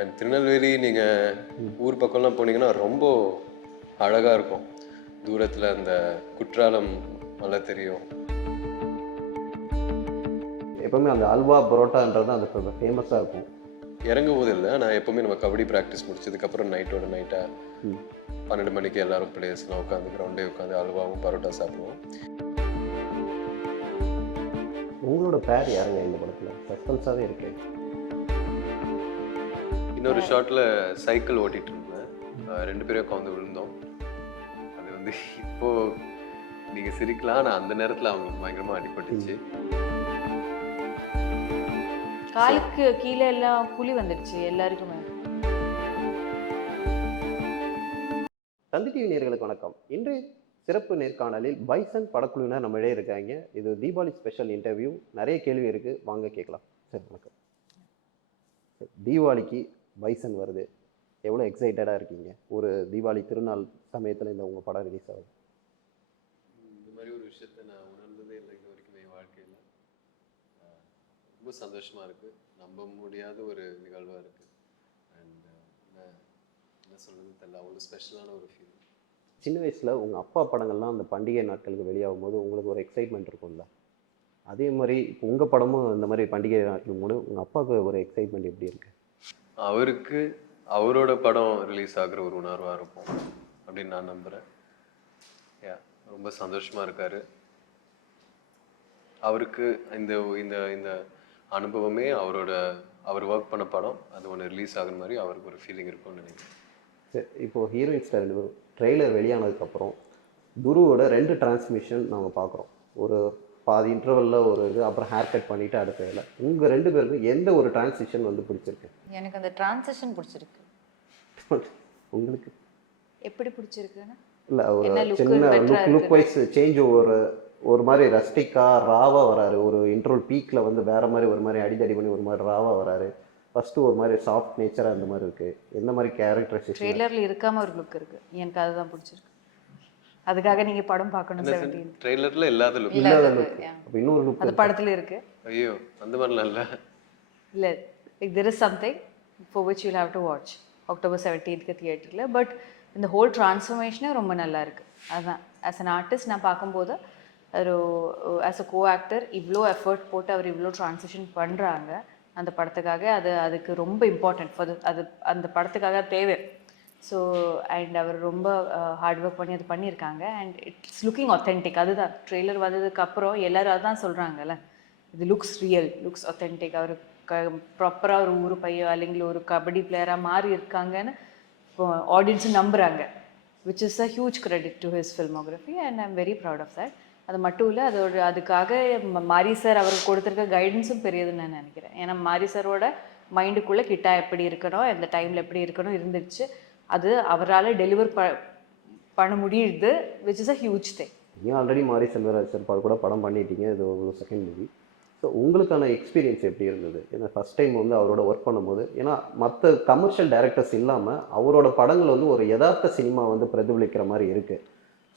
And Tirunelveli நீங்கள் ஊர் பக்கம்லாம் போனீங்கன்னா ரொம்ப அழகாக இருக்கும். தூரத்தில் அந்த குற்றாலம் மலை தெரியும். எப்பவுமே அந்த அல்வா பரோட்டான்றது அந்த ஃபேமஸாக இருக்கும். இறங்கும் போது இல்லை, நான் எப்போவுமே நம்ம கபடி ப்ராக்டிஸ் முடிச்சதுக்கப்புறம் நைட்டோட நைட்டாக 12 மணிக்கு எல்லாரும் பிளேயர்ஸ்லாம் உட்காந்து கிரவுண்டே உட்காந்து அல்வாவும் பரோட்டா சாப்பிடுவோம். உங்களோட பேர் யாருங்க இந்த படத்தில்? சஸ்பென்ஸாகவே இருக்கு. இன்னொரு ஷாட்டில் சைக்கிள் ஓட்டிகிட்டு இருந்தேன். 2 பேரும் உட்காந்து விழுந்தோம். அது வந்து இப்போது நீங்கள் சிரிக்கலாம், ஆனால் அந்த நேரத்தில் அவங்களுக்கு பயங்கரமாக அடிபட்டுச்சு. காலுக்கு கீழே எல்லாம் புலி வந்துடுச்சு எல்லாருக்குமே. தந்தி டிவி நேயர்களுக்கு வணக்கம். இன்று சிறப்பு நேர்காணலில் பைசன் படக்குழுவினர் நம்ம இடையே இருக்காங்க. இது தீபாவளி ஸ்பெஷல் இன்டர்வியூ. நிறைய கேள்வி இருக்குது, வாங்க கேட்கலாம். சரி, வணக்கம். தீபாவளிக்கு பைசன் வருது, எவ்வளோ எக்ஸைட்டடாக இருக்கீங்க? ஒரு தீபாவளி திருநாள் சமயத்தில் இந்த உங்கள் படம் ரிலீஸ் ஆகுது. இந்த மாதிரி ஒரு விஷயத்தை நான் உணர்ந்ததே இல்லை இது வரைக்கும் என் வாழ்க்கையில். ரொம்ப சந்தோஷமாக இருக்குது, நம்ப முடியாத ஒரு நிகழ்வாக இருக்குது. அண்ட் என்ன சொல்கிறது தெரியல, அவ்வளோ ஸ்பெஷலான ஒரு ஃபீல். சின்ன வயசில் உங்கள் அப்பா படங்கள்லாம் அந்த பண்டிகை நாட்களுக்கு வெளியாகும் போது உங்களுக்கு ஒரு எக்ஸைட்மெண்ட் இருக்கும்ல, அதே மாதிரி இப்போ உங்கள் படமும் இந்த மாதிரி பண்டிகை நாட்கள் போது உங்கள் அப்பாவுக்கு ஒரு எக்ஸைட்மெண்ட் எப்படி இருக்குது? அவருக்கு அவரோட படம் ரிலீஸ் ஆகிற ஒரு உணர்வாக இருக்கும் அப்படின்னு நான் நம்புகிறேன். ரொம்ப சந்தோஷமாக இருக்கார். அவருக்கு இந்த இந்த இந்த அனுபவமே அவர் ஒர்க் பண்ண படம் அது ஒன்று ரிலீஸ் ஆகிற மாதிரி அவருக்கு ஒரு ஃபீலிங் இருக்கும்னு நினைக்கிறேன். சரி, இப்போது ஹீரோயின்ஸ் 2 பேரும் ட்ரெய்லர் வெளியானதுக்கப்புறம் துருவோட 2 டிரான்ஸ்மிஷன் நாங்கள் பார்க்குறோம். ஒரு பாதி இன்டர்வலில் ஒரு இது, அப்புறம் ஹேர் கட் பண்ணிவிட்டு அடுத்த வேலை. உங்கள் 2 பேருக்கும் எந்த ஒரு டிரான்சிஷன் வந்து பிடிச்சிருக்கு? எனக்கு அந்த டிரான்சிஷன் பிடிச்சிருக்கு. உங்களுக்கு எப்படி பிடிச்சிருக்குன்னா இல்லை, ஒரு சின்ன லுக் வைஸ் சேஞ்ச், ஒரு மாதிரி ரஸ்டிக்காக ராவாக வராரு. ஒரு இன்ட்ரோல் பீக்கில் வந்து வேறு மாதிரி ஒரு மாதிரி அடிதடி பண்ணி ஒரு மாதிரி ராவாக வராரு. ஃபஸ்ட்டு ஒரு மாதிரி சாஃப்ட் நேச்சராக அந்த மாதிரி இருக்குது. எந்த மாதிரி கேரக்டரைசேஷன்? ட்ரெய்லரில் இருக்காமல் ஒரு லுக் இருக்குது, எனக்கு அதுதான் பிடிச்சிருக்கு. அதுக்காக நீங்கள் படம் பார்க்கணும். 17 ட்ரெய்லரில் இல்லாத லுக் அப்போ இன்னொரு லுக் அது படத்தில் இருக்குது. ஐயோ, அந்த மாதிரிலாம் இல்லை. இல்லை, there is something for which you'll have to watch October 17th தியேட்டரில். பட் இந்த ஹோல் ட்ரான்ஸ்ஃபர்மேஷனே ரொம்ப நல்லா இருக்குது. அதுதான் ஆஸ் அன் ஆர்டிஸ்ட் நான் பார்க்கும்போது ஒரு ஆஸ் அ கோ ஆக்டர் இவ்வளோ எஃபர்ட் போட்டு அவர் இவ்வளோ ட்ரான்சிஷன் பண்ணுறாங்க அந்த படத்துக்காக. அதுக்கு ரொம்ப இம்பார்ட்டண்ட் ஃபார் அது அந்த படத்துக்காக தேவை. ஸோ அண்ட் அவர் ரொம்ப ஹார்ட் ஒர்க் பண்ணி அது பண்ணியிருக்காங்க. And it's looking authentic. அதுதான் ட்ரெய்லர் வந்ததுக்கப்புறம் எல்லோரும் அதுதான் சொல்கிறாங்கல்ல, இது லுக்ஸ் ரியல், லுக்ஸ் ஒத்தென்டிக். அவர் ப்ராப்பராக ஒரு ஊர் பையன் അല്ലെങ്കിൽ ஒரு கபடி பிளேயராக மாறி இருக்காங்கன்னு இப்போ ஆடியன்ஸும் நம்புகிறாங்க. Which is a huge credit to his filmography and I am very proud of that. அது மட்டும் இல்லை, அதுக்காக மாரி சார் அவருக்கு கொடுத்துருக்க கைடன்ஸும் பெரியதுன்னு நான் நினைக்கிறேன். ஏன்னா மாரி சாரோட மைண்டுக்குள்ளே கிட்டா எப்படி இருக்கணும், எந்த டைமில் எப்படி இருக்கணும் இருந்துச்சு. அது அவரால் டெலிவர் பண்ண முடியுது, which is a huge thing. நீங்கள் ஆல்ரெடி மாரி செல்வராஜ் சார் கூட படம் பண்ணிட்டீங்க, இது ஒரு செகண்ட் மூவி. ஸோ உங்களுக்கான எக்ஸ்பீரியன்ஸ் எப்படி இருந்தது? ஏன்னா ஃபஸ்ட் டைம் வந்து அவரோட ஒர்க் பண்ணும்போது, ஏன்னா மற்ற கமர்ஷியல் டைரக்டர்ஸ் இல்லாமல் அவரோட படங்கள் வந்து ஒரு யதார்த்த சினிமா வந்து பிரதிபலிக்கிற மாதிரி இருக்குது.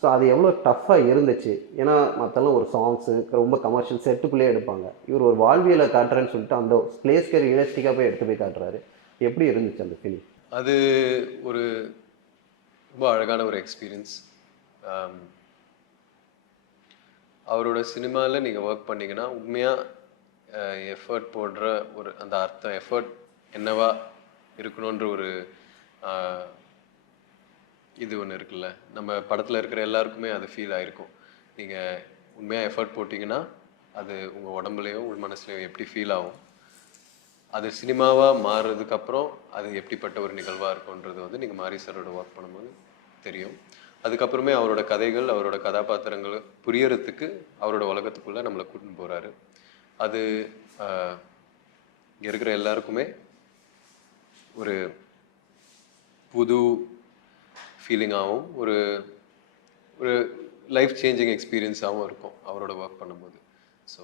ஸோ அது எவ்வளோ டஃப்பாக இருந்துச்சு? ஏன்னா மற்றெல்லாம் ஒரு சாங்ஸு ரொம்ப கமர்ஷியல் செட்டுக்குள்ளேயே எடுப்பாங்க. இவர் ஒரு வாழ்வியலை காட்டுறேன்னு சொல்லிட்டு அந்த பிளேஸ்க்கு ரியலிஸ்டிக்காக போய் எடுத்து போய் காட்டுறாரு. எப்படி இருந்துச்சு அந்த ஃபீலிங்? அது ஒரு ரொம்ப அழகான ஒரு எக்ஸ்பீரியன்ஸ். அவரோட சினிமாவில் நீங்கள் ஒர்க் பண்ணிங்கன்னா உண்மையாக எஃபர்ட் போடுற ஒரு அந்த அர்த்தம், எஃபர்ட் என்னவா இருக்கணுன்ற ஒரு இது ஒன்று இருக்குல்ல, நம்ம படத்தில் இருக்கிற எல்லாருக்குமே அது ஃபீல் ஆகிருக்கும். நீங்கள் உண்மையாக எஃபர்ட் போட்டிங்கன்னா அது உங்கள் உடம்புலையோ உள் மனசுலையோ எப்படி ஃபீல் ஆகும், அது சினிமாவாக மாறுறதுக்கப்புறம் அது எப்படிப்பட்ட ஒரு நிகழ்வாக இருக்குன்றது வந்து நீங்கள் மாரி சாரோட ஒர்க் பண்ணும்போது தெரியும். அதுக்கப்புறமே அவரோட கதைகள், அவரோட கதாபாத்திரங்கள் புரியறதுக்கு அவரோட உலகத்துக்குள்ளே நம்மளை கூட்டின்னு போகிறாரு. அது இங்கே இருக்கிற எல்லாருக்குமே ஒரு புது ஃபீலிங்காகவும் ஒரு ஒரு லைஃப் சேஞ்சிங் எக்ஸ்பீரியன்ஸாகவும் இருக்கும் அவரோட ஒர்க் பண்ணும்போது. ஸோ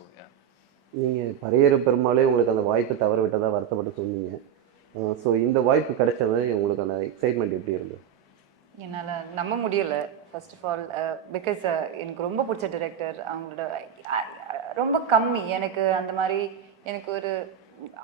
நீங்கள் பரையேறு பெருமாளே உங்களுக்கு அந்த வாய்ப்பு தவற விட்டதாக வருத்தப்பட்டு சொன்னீங்க. ஸோ இந்த வாய்ப்பு கிடைச்சது உங்களுக்கு அந்த எக்ஸைட்மெண்ட் எப்படி இருந்தது? என்னால் நம்ப முடியலை. ஃபர்ஸ்ட் ஆஃப் ஆல் பிகாஸ் எனக்கு ரொம்ப பிடிச்ச டிரெக்டர். அவங்களோட ரொம்ப கம்மி எனக்கு அந்த மாதிரி எனக்கு ஒரு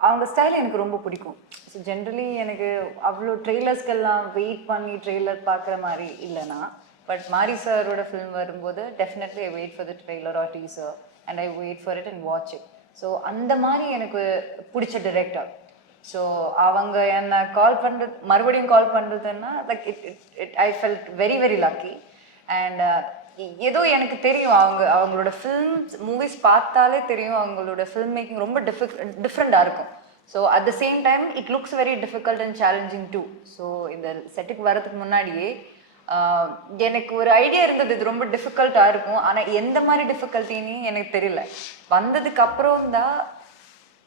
அவங்க ஸ்டைல் எனக்கு ரொம்ப பிடிக்கும். ஸோ ஜென்ரலி எனக்கு அவ்வளோ ட்ரெய்லர்ஸ்க்கெல்லாம் வெயிட் பண்ணி ட்ரெய்லர் பார்க்குற மாதிரி இல்லைனா, பட் மாரி சாரோட ஃபிலிம் வரும்போது definitely I wait for the trailer or teaser and I wait for it and watch it. So அந்த மாதிரி எனக்கு பிடிச்ச டிரெக்டர். ஸோ அவங்க என்னை மறுபடியும் கால் பண்ணுறதுன்னா like I felt very very lucky. And ஏதோ எனக்கு தெரியும் அவங்களோட மூவிஸ் பார்த்தாலே தெரியும் அவங்களோட ஃபில்ம் மேக்கிங் ரொம்ப டிஃப்ரெண்டாக இருக்கும். So at the same time it looks very difficult and challenging too. So இந்த செட்டுக்கு வரதுக்கு முன்னாடியே எனக்கு ஒரு ஐடியா இருந்தது இது ரொம்ப டிஃபிகல்ட்டாக இருக்கும், ஆனால் எந்த மாதிரி டிஃபிகல்ட்டின்னு எனக்கு தெரியல. வந்ததுக்கு அப்புறம் தான்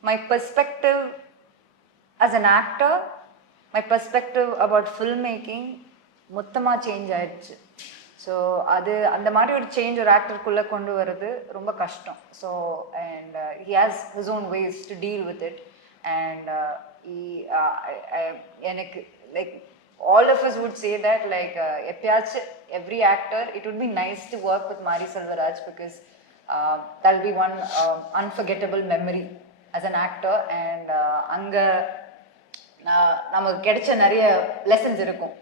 my perspective as an actor, my perspective about filmmaking மொத்தமாக சேஞ்ச் ஆயிடுச்சு. ஸோ அது அந்த மாதிரி ஒரு சேஞ்ச் ஒரு ஆக்டருக்குள்ளே கொண்டு வர்றது ரொம்ப கஷ்டம். So and he has his own ways to deal with it. And எனக்கு like all of us would say that like எப்பயாச்சும் every actor it would be nice to work with Mari Selvaraj because that will be one unforgettable memory as an actor. And அங்கே நமக்கு கிடைச்ச நிறைய lessons இருக்கும்.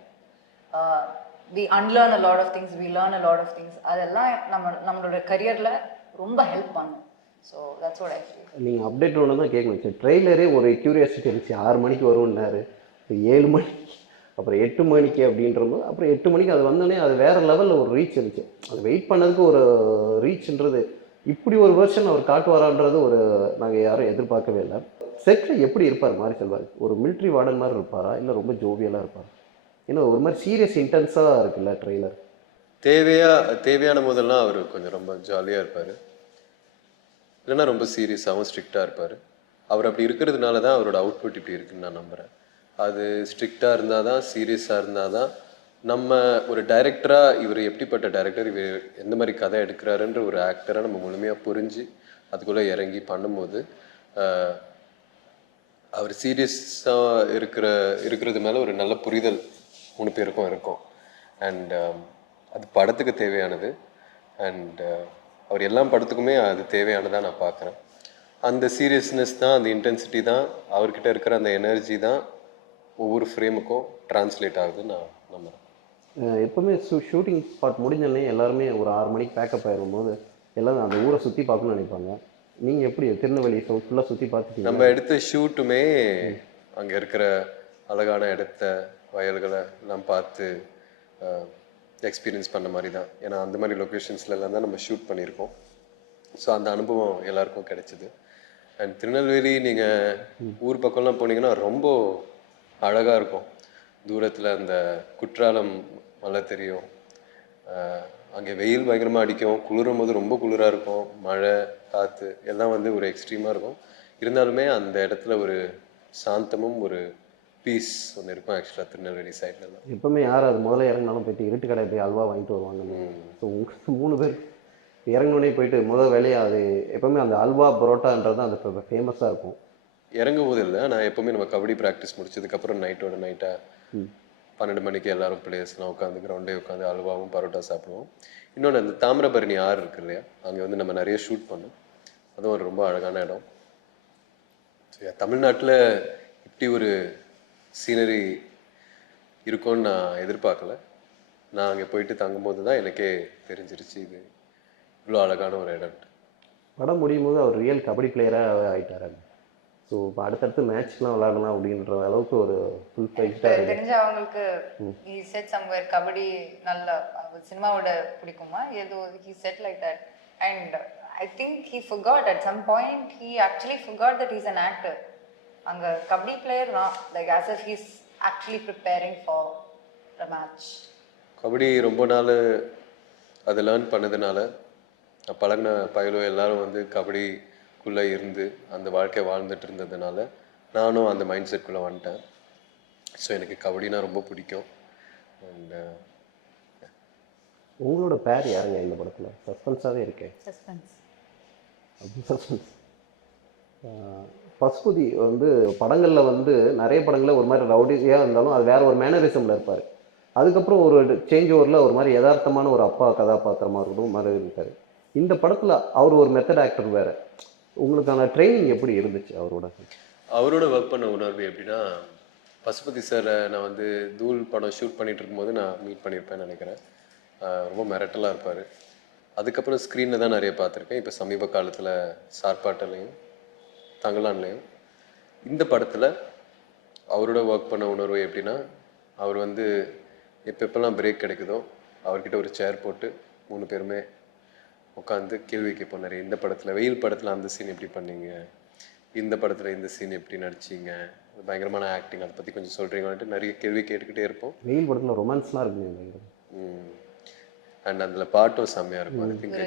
we unlearn a lot of things, we learn a lot of things. அதெல்லாம் நம்மளோட கரியரில் ரொம்ப help பண்ணும். So that's what I feel. நீங்கள் அப்டேட் ஒன்று தான் கேட்கணும் சார். ட்ரெய்லரே ஒரு க்யூரியாசிட்டி இருந்துச்சு, 6 மணிக்கு வரும்னாரு, 7 மணிக்கு, அப்புறம் 8 மணிக்கு அப்படின்றபோது, அப்புறம் 8 மணிக்கு அது வந்தோடனே அது வேறு லெவலில் ஒரு ரீச் இருந்துச்சு. அது வெயிட் பண்ணதுக்கு ஒரு ரீச்ன்றது, இப்படி ஒரு வெர்ஷன் அவர் காட்டுவாரான்றது நாங்கள் யாரும் எதிர்பார்க்கவே இல்லை. செட்டில் எப்படி இருப்பார் மாரி செல்வராஜ்? ஒரு மிலிட்ரி வார்டன் மாதிரி இருப்பாரா, இல்லை ரொம்ப ஜோவியலாக இருப்பார்? ஏன்னா ஒரு மாதிரி சீரியஸ் இன்டென்ஸாக இருக்குல்ல ட்ரெய்லர். தேவையான போதெல்லாம் அவர் கொஞ்சம் ரொம்ப ஜாலியாக இருப்பார், இல்லைன்னா ரொம்ப சீரியஸாகவும் ஸ்ட்ரிக்டாக இருப்பார். அவர் அப்படி இருக்கிறதுனால தான் அவரோட அவுட்புட் இப்படி இருக்குன்னு நான் நம்புகிறேன். அது ஸ்ட்ரிக்டாக இருந்தால் தான், சீரியஸாக இருந்தால் தான் நம்ம ஒரு டைரக்டராக இவர் எப்படிப்பட்ட டைரக்டர், இவர் எந்த மாதிரி கதை எடுக்கிறாருன்ற ஒரு ஆக்டராக நம்ம முழுமையாக புரிஞ்சு அதுக்குள்ளே இறங்கி பண்ணும்போது அவர் சீரியஸாக இருக்கிறது மேலே ஒரு நல்ல புரிதல் 3 பேருக்கும் இருக்கும். அண்ட் அது படத்துக்கு தேவையானது. அண்ட் அவர் எல்லா படத்துக்குமே அது தேவையானதாக நான் பார்க்குறேன். அந்த சீரியஸ்னஸ் தான், அந்த இன்டென்சிட்டி தான், அவர்கிட்ட இருக்கிற அந்த எனர்ஜி தான் ஒவ்வொரு ஃப்ரேமுக்கும் ட்ரான்ஸ்லேட் ஆகுதுன்னு நான் நம்புகிறேன். எப்போவுமே ஷூட்டிங் ஸ்பாட் முடிஞ்சோடனே எல்லாருமே ஒரு 6 மணிக்கு பேக்கப் ஆகிடும்போது எல்லோரும் அந்த ஊரை சுற்றி பார்க்கணும்னு நினைப்பாங்க. நீங்கள் எப்படி திருநெல்வேலி ஃபுல்லாக சுற்றி பார்த்துட்டீங்க? நம்ம எடுத்த ஷூட்டுமே அங்கே இருக்கிற அழகான இடத்த, வயல்களை எல்லாம் பார்த்து எக்ஸ்பீரியன்ஸ் பண்ண மாதிரி தான். ஏன்னா அந்த மாதிரி லொக்கேஷன்ஸ்லாம் தான் நம்ம ஷூட் பண்ணியிருக்கோம். ஸோ அந்த அனுபவம் எல்லாருக்கும் கிடைச்சிது. அண்ட் திருநெல்வேலி நீங்கள் ஊர் பக்கம்லாம் போனீங்கன்னா ரொம்ப அழகாக இருக்கும். தூரத்தில் அந்த குற்றாலம் மலை தெரியும். அங்கே வெயில் பயங்கரமாக அடிக்கும், குளிரும் போது ரொம்ப குளிராக இருக்கும், மழை காற்று எல்லாம் ஒரு எக்ஸ்ட்ரீமாக இருக்கும். இருந்தாலுமே அந்த இடத்துல ஒரு சாந்தமும் ஒரு பீஸ் ஒன்று இருக்கும் ஆக்சுவலாக திருநெல்வேலி சைட்லலாம். எப்போவுமே யார் அது முதல்ல இறங்கினாலும் போயிட்டு இருட்டு கடை போய் அல்வா வாங்கிட்டு வருவாங்க. ஸோ உங்களுக்கு 3 பேர் இறங்கினோடனே போயிட்டு முதல் வேலையை அது எப்போவுமே அந்த அல்வா பரோட்டான்றது அந்த ஃபேமஸாக இருக்கும். இறங்கும் போது இல்லை, நான் எப்போவுமே நம்ம கபடி ப்ராக்டிஸ் முடிச்சதுக்கப்புறம் நைட்டோட நைட்டாக 12 மணிக்கு எல்லாரும் பிளேயர்ஸ்லாம் உட்காந்து கிரவுண்டே உட்காந்து அல்வாவும் பரோட்டா சாப்பிடுவோம். இன்னொன்று அந்த தாமிரபரணி ஆறு இருக்கு இல்லையா, அங்கே நம்ம நிறைய ஷூட் பண்ணோம். அதுவும் ஒரு ரொம்ப அழகான இடம். தமிழ்நாட்டில் இப்படி ஒரு சீனரி இருக்கும்னு நான் எதிர்பார்க்கல. நான் அங்கே போயிட்டு தங்கும்போது தான் எனக்கே தெரிஞ்சிருச்சு இது இவ்வளோ அழகான ஒரு இடம். படம் முடியும் போது அவர் ரியல் கபடி பிளேயராக ஆகிட்டார். ஸோ இப்போ அடுத்தடுத்து மேட்ச்லாம் விளையாடலாம் அப்படின்ற அளவுக்கு ஒரு ஃபுல் ஃப்ளெஜ்டாக தெரிஞ்ச அவங்களுக்கு he said somewhere கபடி நல்ல சினிமாவோட பிடிக்குமா ஏதோ he said like that. And I think he forgot at some point, he actually forgot that he's an actor. அங்க kabaddi player like as if he's actually preparing for a match. Kabaddi ரொம்ப நாள் அதை learn பண்ணதுனால பழகின பயலோ எல்லாரும் கபடிக்குள்ளே இருந்து அந்த வாழ்க்கையை வாழ்ந்துட்டு இருந்ததுனால நானும் அந்த மைண்ட் செட்குள்ளே வந்துட்டேன். ஸோ எனக்கு கபடினா ரொம்ப பிடிக்கும். அண்ட் உங்களோட பேர் யாருங்க இந்த படத்தில்? சஸ்பென்ஸாகவே இருக்கேன். சஸ்பென்ஸ். பசுபதி படங்களில் நிறைய படங்களில் ஒரு மாதிரி ரவுடியாக இருந்தாலும் அது வேற ஒரு மேனரிசமில் இருப்பார். அதுக்கப்புறம் ஒரு சேஞ்ச் ஓவரில் ஒரு மாதிரி யதார்த்தமான ஒரு அப்பா கதாபாத்திரமாக இருக்கட்டும் மாதிரி இருக்கார். இந்த படத்தில் அவர் ஒரு மெத்தட் ஆக்டர் வேறு. உங்களுக்கான ட்ரைனிங் எப்படி இருந்துச்சு அவரோட? அவரோட ஒர்க் பண்ண உணர்வு எப்படின்னா, பசுபதி சாரை நான் வந்து தூள் படம் ஷூட் பண்ணிட்டு இருக்கும்போது நான் மீட் பண்ணியிருப்பேன்னு நினைக்கிறேன். ரொம்ப மிரட்டலா இருப்பார். அதுக்கப்புறம் ஸ்க்ரீனில் தான் நிறைய பார்த்துருக்கேன். இப்போ சமீப காலத்தில் சார்பாட்டலையும் தங்கலான்லையும். இந்த படத்தில் அவரோட ஒர்க் பண்ண உணர்வு எப்படின்னா, அவர் வந்து எப்பப்பெல்லாம் பிரேக் கிடைக்குதோ அவர்கிட்ட ஒரு சேர் போட்டு 3 பேருமே உட்காந்து கேள்வி கேட்போம் நிறைய. இந்த படத்தில் வெயில் படத்தில் அந்த சீன் எப்படி பண்ணீங்க, இந்த படத்தில் இந்த சீன் எப்படி நடிச்சீங்க, பயங்கரமான ஆக்டிங், அதை பற்றி கொஞ்சம் சொல்கிறீங்கன்ட்டு நிறைய கேள்வி கேட்டுக்கிட்டே இருப்போம். வெயில் படத்தில் ரொமான்ஸ்லாம் இருக்குங்க. அண்ட் அதில் பாட்டும் செம்மையாக இருக்கும். ஐ திங்க்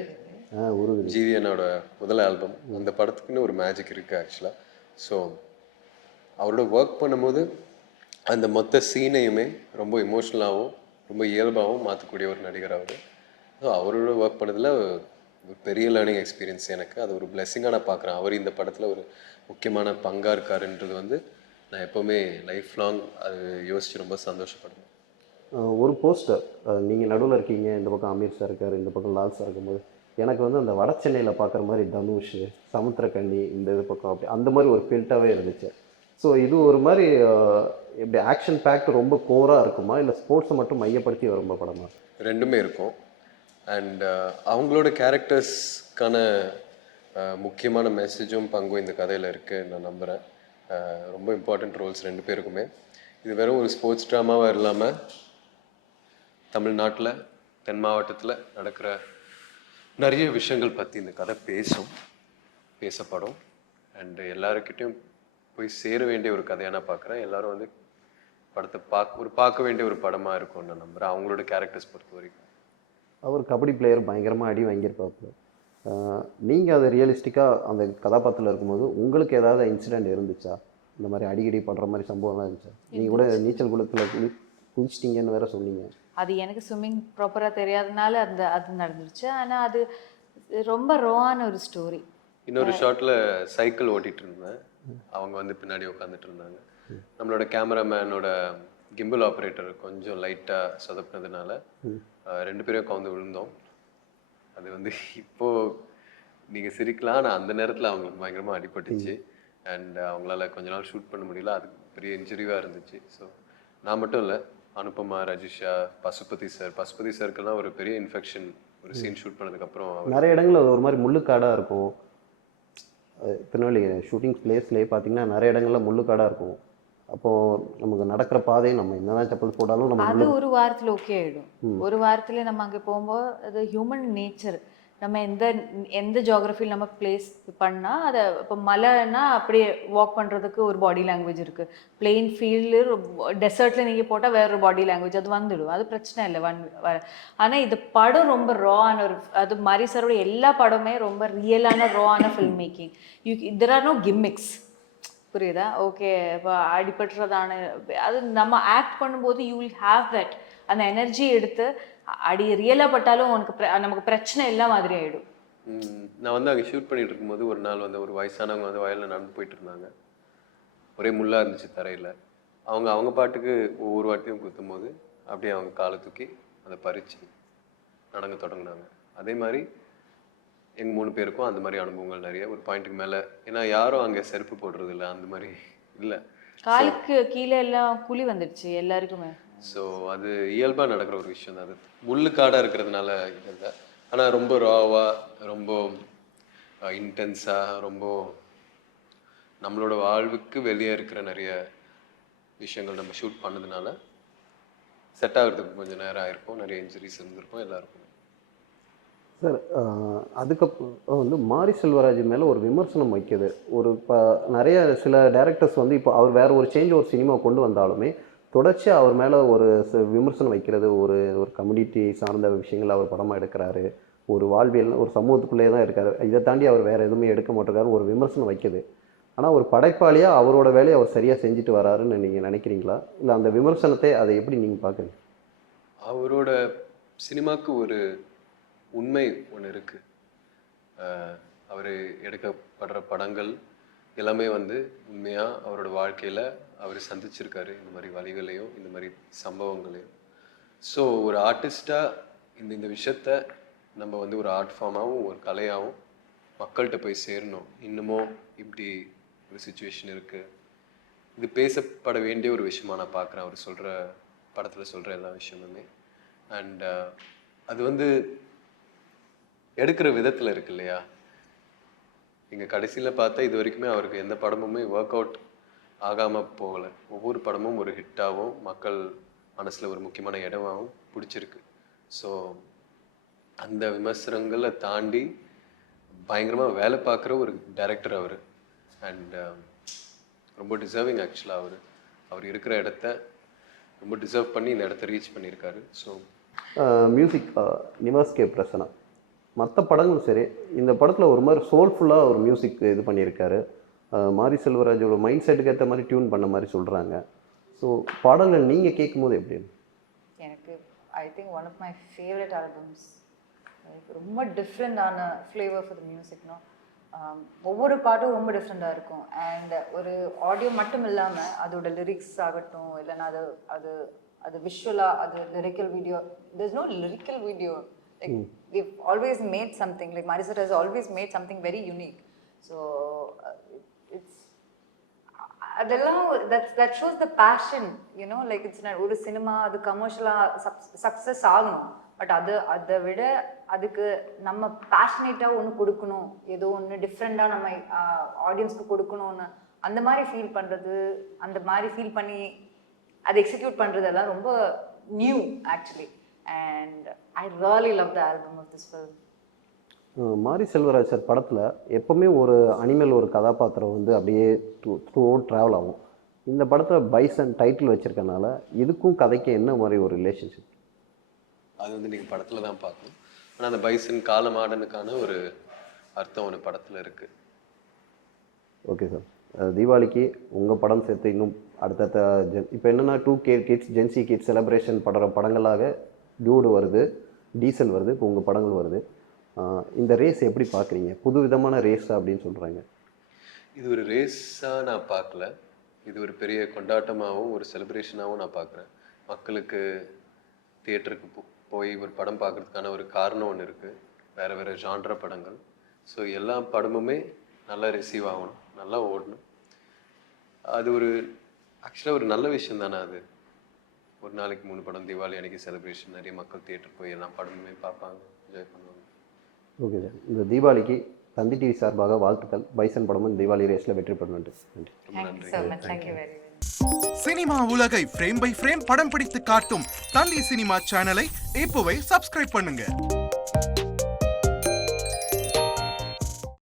ஒரு ஜிவிஎனோட முதல் ஆல்பம், அந்த படத்துக்குன்னு ஒரு மேஜிக் இருக்குது ஆக்சுவலாக. ஸோ அவரோட ஒர்க் பண்ணும்போது அந்த மொத்த சீனையுமே ரொம்ப இமோஷ்னலாகவும் ரொம்ப இயல்பாகவும் மாற்றக்கூடிய ஒரு நடிகர் அவர். ஸோ அவரோட ஒர்க் பண்ணதில் ஒரு பெரிய லேர்னிங் எக்ஸ்பீரியன்ஸ் எனக்கு. அது ஒரு பிளெஸ்ஸிங்காக நான் பார்க்குறேன். அவர் இந்த படத்தில் ஒரு முக்கியமான பங்காக இருக்காருன்றது வந்து நான் எப்போவுமே லைஃப் லாங் அது யோசித்து ரொம்ப சந்தோஷப்படுவேன். ஒரு போஸ்டர் நீங்கள் நடுவில் இருக்கீங்க, இந்த பக்கம் அமீர் சார் இருக்கார், இந்த பக்கம் லால் சார் இருக்கும்போது எனக்கு வந்து அந்த வட சென்னையில் பார்க்குற மாதிரி தனுஷ், சமுத்திரக்கண்ணி, இந்த இது பக்கம் அப்படி அந்த மாதிரி ஒரு ஃபில்ட்டாகவே இருந்துச்சு. ஸோ இது ஒரு மாதிரி எப்படி ஆக்ஷன் பேக்ட் ரொம்ப கோராக இருக்குமா, இல்லை ஸ்போர்ட்ஸை மட்டும் மையப்படுத்தி வரும் படமா? ரெண்டுமே இருக்கும். அண்ட் அவங்களோட கேரக்டர்ஸ்க்கான முக்கியமான மெசேஜும் பங்கும் இந்த கதையில் இருக்குது நான் நம்புகிறேன். ரொம்ப இம்பார்ட்டண்ட் ரோல்ஸ் 2 பேருக்குமே. இது வெறும் ஒரு ஸ்போர்ட்ஸ் ட்ராமாவாக இல்லாமல் தமிழ்நாட்டில் தென் மாவட்டத்தில் நடக்கிற நிறைய விஷயங்கள் பற்றி இந்த கதை பேசப்படும். அண்டு எல்லாருக்கிட்டையும் போய் சேர வேண்டிய ஒரு கதையாக நான் பார்க்குறேன். எல்லோரும் வந்து படத்தை பார்க்க வேண்டிய ஒரு படமாக இருக்கும்னு நான் நம்புகிறேன், அவங்களோட கேரக்டர்ஸ் பொறுத்த வரைக்கும். அவர் கபடி பிளேயர், பயங்கரமாக அடி வாங்கியிருப்பாப்பு. நீங்கள் அதை ரியலிஸ்டிக்காக அந்த கதாபாத்திரத்தில் இருக்கும்போது உங்களுக்கு ஏதாவது இன்சிடெண்ட் இருந்துச்சா? இந்த மாதிரி அடிக்கடி பண்ணுற மாதிரி சம்பவம்லாம் இருந்துச்சா? நீங்கள் கூட நீச்சல் குளத்தில் குதிச்சிட்டிங்கன்னு வேற சொன்னீங்க. அது எனக்கு ஸ்விம்மிங் ப்ராப்பராக தெரியாதனால அது நடந்துருச்சு. ஆனால் அது ரொம்ப ரோவான ஒரு ஸ்டோரி. இன்னொரு ஷாட்டில் சைக்கிள் ஓட்டிகிட்டு இருந்தேன், அவங்க வந்து பின்னாடி உட்காந்துட்டு இருந்தாங்க. நம்மளோட கேமராமேனோட கிம்பிள் ஆப்ரேட்டர் கொஞ்சம் லைட்டாக சொதப்பினதுனால 2 பேரும் கவுந்து விழுந்தோம். அது வந்து இப்போது நீங்கள் சிரிக்கலாம், ஆனால் அந்த நேரத்தில் அவங்களுக்கு பயங்கரமாக அடிபட்டுச்சு. அண்ட் அவங்களால கொஞ்ச நாள் ஷூட் பண்ண முடியல, அது பெரிய இன்ஜுரிவாக இருந்துச்சு. ஸோ நான் மட்டும் இல்லை, அனுபமா, ரஜிஷா, பசுபதி சாருக்கெல்லாம் ஒரு பெரிய இன்ஃபெக்ஷன் ஒரு சீன் ஷூட் பண்ணதுக்கப்புறம். நிறைய இடங்களில் ஒரு மாதிரி முள்ளுக்காடாக இருக்கும். திருநெல்வேலி ஷூட்டிங் பிளேஸ்லேயே பார்த்தீங்கன்னா நிறைய இடங்களில் முள்ளுக்காடாக இருக்கும். அப்போது நமக்கு நடக்கிற பாதையை நம்ம என்னதான் செப்பல் போட்டாலும் நம்ம அது ஒரு வாரத்தில் ஓகே ஆகிடும். ஒரு வாரத்தில் நம்ம அங்கே போகும்போது அது ஹியூமன் நேச்சர். நம்ம எந்த ஜியோகிரஃபியில் நம்ம பிளேஸ் பண்ணால் அதை இப்போ மலைன்னா அப்படியே வாக் பண்ணுறதுக்கு ஒரு பாடி லாங்குவேஜ் இருக்குது. பிளெயின் ஃபீல்டு டெசர்ட்டில் நீங்கள் போட்டால் வேற ஒரு பாடி லாங்குவேஜ் அது வந்துடும், அது பிரச்சனை இல்லை ஆனால் இது படம் ரொம்ப ரான ஒரு, அது மாரி சாரோட எல்லா படமே ரொம்ப ரியலான ரான film making. There are no gimmicks. புரியுதா? ஓகே, இப்போ அடிபட்டுறதான அது நம்ம ஆக்ட் பண்ணும்போது யூ வில் ஹாவ் தட், அந்த எனர்ஜி எடுத்து அடி ரியலாக பட்டாலும் உனக்கு நமக்கு பிரச்சனை எல்லா மாதிரி ஆகிடும். நான் வந்து அங்கே ஷூட் பண்ணிட்டு இருக்கும்போது ஒரு நாள் வந்து ஒரு வயசானவங்க வந்து வயலில் நடந்து போயிட்டு இருந்தாங்க. ஒரே முள்ளாக இருந்துச்சு தரையில். அவங்க பாட்டுக்கு ஒவ்வொரு வாட்டியும் குத்தும் போது அப்படியே அவங்க காலை தூக்கி அதை பறித்து நடங்க தொடங்கினாங்க. அதே மாதிரி எங்கள் 3 பேருக்கும் அந்த மாதிரி அனுபவங்கள் நிறைய. ஒரு பாயிண்ட்டுக்கு மேலே, ஏன்னா யாரும் அங்கே செருப்பு போடுறது இல்லை, அந்த மாதிரி இல்லை, காலுக்கு கீழே எல்லாம் குழி வந்துடுச்சு எல்லாருக்குமே. ஸோ அது இயல்பாக நடக்கிற ஒரு விஷயம் தான். அது முள்ளுக்காடாக இருக்கிறதுனால இல்லை, ஆனால் ரொம்ப ராவாக, ரொம்ப இன்டென்ஸாக, ரொம்ப நம்மளோட வாழ்வுக்கு வெளியே இருக்கிற நிறைய விஷயங்கள் நம்ம ஷூட் பண்ணதுனால செட் ஆகிறதுக்கு கொஞ்சம் நேரம் ஆகிருக்கும், நிறைய இன்ஜுரிஸ் இருந்திருக்கும் எல்லாருக்கும். சார், அதுக்கப்புறம் வந்து மாரி செல்வராஜ் மேலே ஒரு விமர்சனம் வைக்கிது. ஒரு நிறைய சில டேரக்டர்ஸ் வந்து இப்போ அவர் வேறு ஒரு சேஞ்ச் ஒரு சினிமா கொண்டு வந்தாலுமே தொடர்ச்சியாக அவர் மேலே ஒரு விமர்சனம் வைக்கிறது. ஒரு கம்யூனிட்டி சார்ந்த விஷயங்கள் அவர் படமாக எடுக்கிறாரு, ஒரு வாழ்வியல் ஒரு சமூகத்துக்குள்ளேயே தான் இருக்கார், இதை தாண்டி அவர் வேறு எதுவுமே எடுக்க மாட்டேங்கிறாரு, ஒரு விமர்சனம் வைக்கிது. ஆனால் ஒரு படைப்பாளியாக அவரோட வேலையை அவர் சரியாக செஞ்சுட்டு வராருன்னு நீங்கள் நினைக்கிறீங்களா, இல்லை அந்த விமர்சனத்தை அதை எப்படி நீங்கள் பார்க்குறீங்க? அவரோட சினிமாவுக்கு ஒரு உண்மை ஒன்று இருக்குது. அவர் எடுக்கப்படுற படங்கள் எல்லாமே வந்து உண்மையாக அவரோட வாழ்க்கையில் அவர் சந்திச்சிருக்காரு, இந்த மாதிரி வழிகளையும் இந்த மாதிரி சம்பவங்களையும். ஸோ ஒரு ஆர்டிஸ்டாக இந்த விஷயத்த நம்ம வந்து ஒரு ஆர்ட் ஃபார்மாகவும் ஒரு கலையாகவும் மக்கள்கிட்ட போய் சேரணும். இன்னமும் இப்படி ஒரு சுச்சுவேஷன் இருக்குது. இது பேசப்பட வேண்டிய ஒரு விஷயமா நான் பார்க்குறேன் அவர் சொல்கிற படத்தில் சொல்கிற எல்லா விஷயமுமே. அண்ட் அது வந்து எடுக்கிற விதத்தில் இருக்கு இல்லையா. நீங்கள் கடைசியில் பார்த்தா இது வரைக்குமே அவருக்கு எந்த படமுமே ஒர்க் அவுட் ஆகாமல் போகலை. ஒவ்வொரு படமும் ஒரு ஹிட்டாகவும் மக்கள் மனசில் ஒரு முக்கியமான இடமாகவும் பிடிச்சிருக்கு. ஸோ அந்த விமர்சனங்களை தாண்டி பயங்கரமாக வேலை பார்க்குற ஒரு டைரக்டர் அவர். அண்ட் ரொம்ப டிசர்விங் ஆக்சுவலாக அவர் இருக்கிற இடத்த ரொம்ப டிசர்வ் பண்ணி இந்த இடத்த ரீச் பண்ணியிருக்காரு. ஸோ மியூசிக் நிவாஸ் கே பிரசன்னா மற்ற படங்களும் சரி, இந்த படத்தில் ஒரு மாதிரி சோல்ஃபுல்லாக ஒரு மியூசிக் இது பண்ணியிருக்காரு. மாரி செல்வராஜோட மைண்ட் செட்டுக்கு ஏற்ற மாதிரி டியூன் பண்ண மாதிரி சொல்கிறாங்க. ஸோ பாடல்கள் நீங்கள் கேட்கும்போது எப்படி? எனக்கு I think one of my favourite albums. ரொம்ப டிஃப்ரெண்டான ஃப்ளேவர் ஃபார் த மியூசிக்னோ. ஒவ்வொரு பாட்டும் ரொம்ப டிஃப்ரெண்ட்டாக இருக்கும். அண்ட் ஒரு ஆடியோ மட்டும் இல்லாமல் அதோட லிரிக்ஸ் ஆகட்டும், இல்லைன்னா அது அது அது விஷுவலாக, அது lyrical video. There is no lyrical video. Like we've always made something, like Mari sir has always made something very unique. So it's அதெல்லாம் that shows the passion, you know, like it's not ஒரு cinema அது கமர்ஷியலாக success ஆகணும். But அதை விட அதுக்கு நம்ம பேஷனேட்டாக ஒன்று கொடுக்கணும், ஏதோ ஒன்று டிஃப்ரெண்ட்டாக நம்ம ஆடியன்ஸ்க்கு கொடுக்கணும்னு அந்த மாதிரி ஃபீல் பண்ணுறது, அந்த மாதிரி ஃபீல் பண்ணி அதை எக்ஸிக்யூட் பண்ணுறதெல்லாம் ரொம்ப new actually. And I really love the album of this film. Mari Selvaraj sir படத்தில் எப்போவுமே ஒரு அனிமல் ஒரு கதாபாத்திரம் வந்து அப்படியே த்ரூ அவுட் ட்ராவல் ஆகும். இந்த படத்தில் பைசன் டைட்டில் வச்சுருக்கனால இதுக்கும் கதைக்கு என்ன மாதிரி ஒரு ரிலேஷன்ஷிப்? அது வந்து நீங்கள் படத்தில் தான் பார்க்கணும். ஆனால் அந்த பைசன் காலமாடனுக்கான ஒரு அர்த்தம் ஒன்று படத்தில் இருக்குது. ஓகே சார், தீபாவளிக்கு உங்கள் படம் சேர்த்து இன்னும் அடுத்தடுத்த இப்போ என்னென்னா 2K kids gen Z kids celebration படங்களாக டியூடு வருது, டீசல் வருது, இப்போ உங்கள் படங்கள் வருது. இந்த ரேஸ் எப்படி பார்க்குறீங்க? புது விதமான ரேஸ் அப்படின்னு சொல்கிறாங்க. இது ஒரு ரேஸாக நான் பார்க்கல. இது ஒரு பெரிய கொண்டாட்டமாகவும் ஒரு செலிப்ரேஷனாகவும் நான் பார்க்குறேன். மக்களுக்கு தியேட்டருக்கு போய் ஒரு படம் பார்க்குறதுக்கான ஒரு காரணம் ஒன்று இருக்குது. வேறு வேறு ஜான்ர படங்கள். ஸோ எல்லா படமுமே நல்லா ரிசீவ் ஆகணும், நல்லா ஓடணும். அது ஒரு ஆக்சுவலாக ஒரு நல்ல விஷயம் தானே. அது ஒரு நாளைக்கு 3 படம் தீபாவளி அன்றைக்கி செலிப்ரேஷன், நிறைய மக்கள் தியேட்டர் போய் எல்லா படமுமே பார்ப்பாங்க, என்ஜாய் பண்ணுவாங்க. ஓகே சார், இந்த தீபாவளிக்கு தந்தி டிவி சார்பாக வாழ்த்துக்கள். பைசன் படமும் தீபாவளி ரேஸில் வெற்றி பெறணும். நன்றி. ரொம்ப நன்றி. Thank you very much. Cinema உலகை ஃப்ரேம் பை ஃப்ரேம் படம் பிடித்து காட்டும் தந்தி சினிமா சேனலை இப்போவே சப்ஸ்கிரைப் பண்ணுங்க.